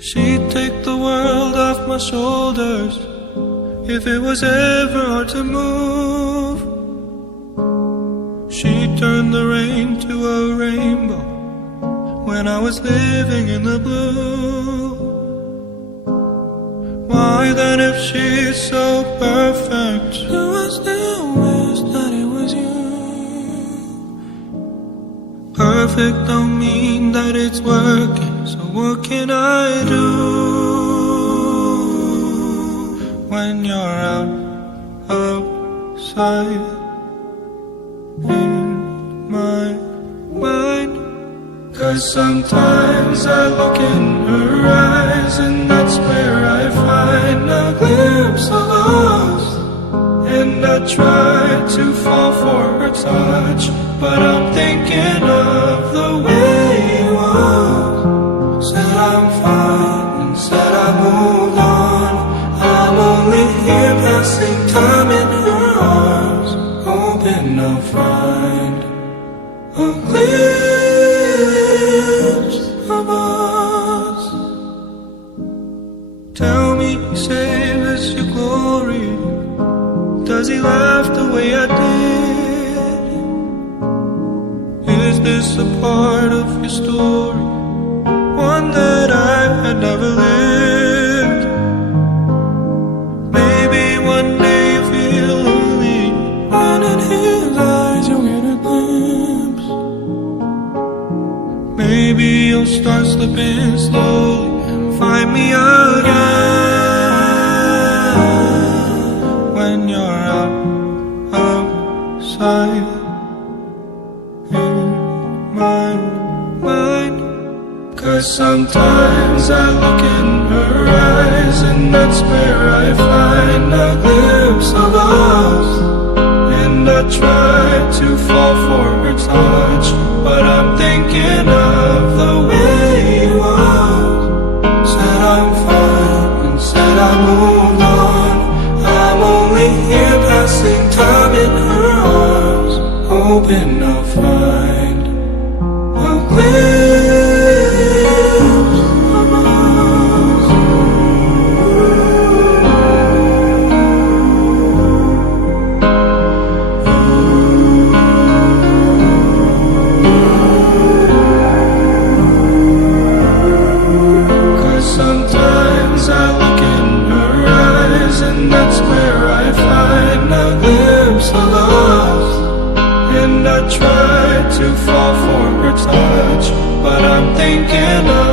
She'd take the world off my shoulders if it was ever hard to move. She'd turn the rain to a rainbow when I was living in the blue. Why then, if she's so perfect, do I still wish that it was you? Perfect don't mean that it's working, so what can I do when you're outside in my mind? 'Cause sometimes I look in her eyes, and that's where I find a glimpse of us. And I try to fall for her touch, but I'm thinking of the way you was. Said I'm fine and said I moved on. I'm only here passing time in her arms, hoping I'll find a glimpse of us. Tell me, say this your glory? Does he laugh the way I did? Is this a part of your story, one that I had never lived? Maybe one day you feel lonely, and in his eyes you'll get a glimpse. Maybe you'll start slipping slowly and find me again when you're outside in my mind. 'Cause sometimes I look in her eyes, and that's where I find a glimpse of us. And I try to fall for her touch, but I'm thinking of the way you was. Said I'm fine and said I moved on. I'm only here passing time in her arms, hoping I'll find a glimpse of us. 'Cause sometimes I look in her eyes, and that's where I find a glimpse of us. And I try to fall for her touch, but I'm thinking of